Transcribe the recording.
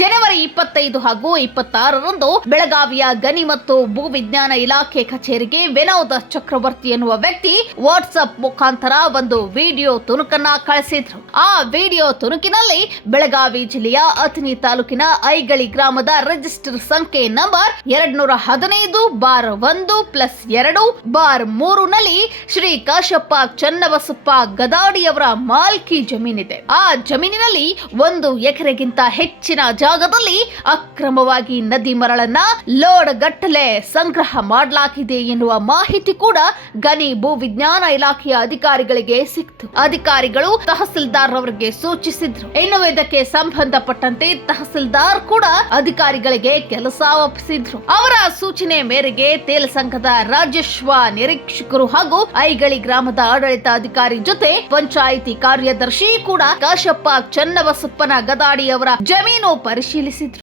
ಜನವರಿ 25 ಹಾಗೂ 26ರಂದು ಬೆಳಗಾವಿಯ ಗಣಿ ಮತ್ತು ಭೂವಿಜ್ಞಾನ ಇಲಾಖೆ ಕಚೇರಿಗೆ ವಿನೋದ್ ಚಕ್ರವರ್ತಿ ಎನ್ನುವ ವ್ಯಕ್ತಿ ವಾಟ್ಸ್ಆಪ್ ಮುಖಾಂತರ ಒಂದು ವಿಡಿಯೋ ತುಣುಕನ್ನ ಕಳಿಸಿದ್ರು. ಆ ವಿಡಿಯೋ ತುಣುಕಿನಲ್ಲಿ ಬೆಳಗಾವಿ ಜಿಲ್ಲೆಯ ಅಥಣಿ ತಾಲೂಕಿನ ಐಗಳಿ ಗ್ರಾಮದ ರಿಜಿಸ್ಟರ್ ಸಂಖ್ಯೆ ನಂಬರ್ 215+1+2/3 ನಲ್ಲಿ ಶ್ರೀ ಕಾಶಪ್ಪ ಚನ್ನಬಸಪ್ಪ ಗದಾಡಿಯವರ ಮಾಲ್ಕಿ ಜಮೀನಿದೆ. ಆ ಜಮೀನಿನಲ್ಲಿ 1 ಎಕರೆಗಿಂತ ಹೆಚ್ಚಿನ ಜಾಗದಲ್ಲಿ ಅಕ್ರಮವಾಗಿ ನದಿ ಮರಳನ್ನ ಲೋಡ್ ಗಟ್ಟಲೆ ಸಂಗ್ರಹ ಮಾಡಲಾಗಿದೆ ಎನ್ನುವ ಮಾಹಿತಿ ಕೂಡ ಗಣಿ ಭೂವಿಜ್ಞಾನ ಇಲಾಖೆಯ ಅಧಿಕಾರಿಗಳಿಗೆ ಸಿಕ್ತು. ಅಧಿಕಾರಿಗಳು ತಹಸೀಲ್ದಾರ್ ಅವರಿಗೆ ಸೂಚಿಸಿದ್ರು. ಇನ್ನು ಇದಕ್ಕೆ ಸಂಬಂಧಪಟ್ಟಂತೆ ತಹಸೀಲ್ದಾರ್ ಕೂಡ ಅಧಿಕಾರಿಗಳಿಗೆ ಕೆಲಸ ಒಪ್ಪಿಸಿದ್ರು. ಅವರ ಸೂಚನೆ ಮೇರೆಗೆ ತೇಲ ಸಂಘದ ರಾಜಸ್ವ ನಿರೀಕ್ಷಕರು ಹಾಗೂ ಐಗಳಿ ಗ್ರಾಮದ ಆಡಳಿತಾಧಿಕಾರಿ ಜೊತೆ ಪಂಚಾಯಿತಿ ಕಾರ್ಯದರ್ಶಿ ಕೂಡ ಕಾಶಪ್ಪ ಚನ್ನಬಸಪ್ಪನ ಗದಾಡಿ ಅವರ ಜಮೀನು ಪರಿಶೀಲಿಸಿದ್ರು.